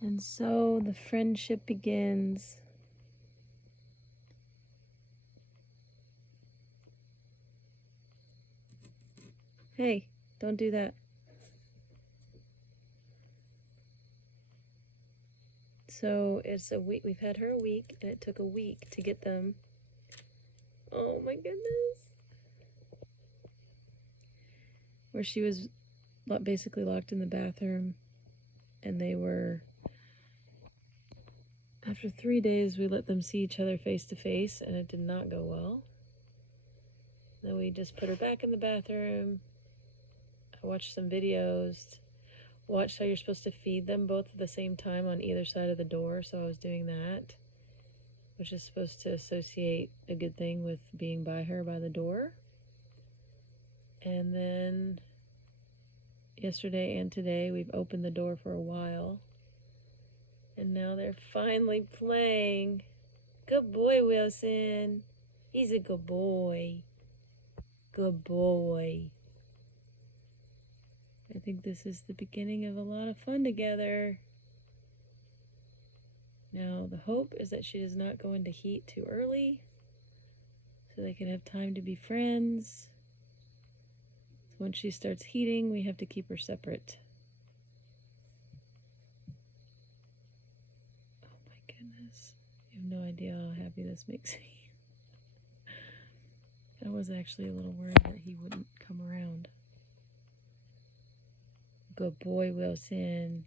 And so the friendship begins. Hey, don't do that. So it's a week. We've had her a week, and it took a week to get them. Oh my goodness. Where she was basically locked in the bathroom, and they were. After 3 days, we let them see each other face to face, and it did not go well. Then we just put her back in the bathroom. I watched some videos, watched how you're supposed to feed them both at the same time on either side of the door, so I was doing that, which is supposed to associate a good thing with being by her by the door. And then yesterday and today, we've opened the door for a while. And now they're finally playing. Good boy, Wilson. He's a good boy. Good boy. I think this is the beginning of a lot of fun together. Now, the hope is that she does not go into heat too early, so they can have time to be friends. So once she starts heating, we have to keep her separate. You have no idea how happy this makes me. I was actually a little worried that he wouldn't come around. Good boy, Wilson.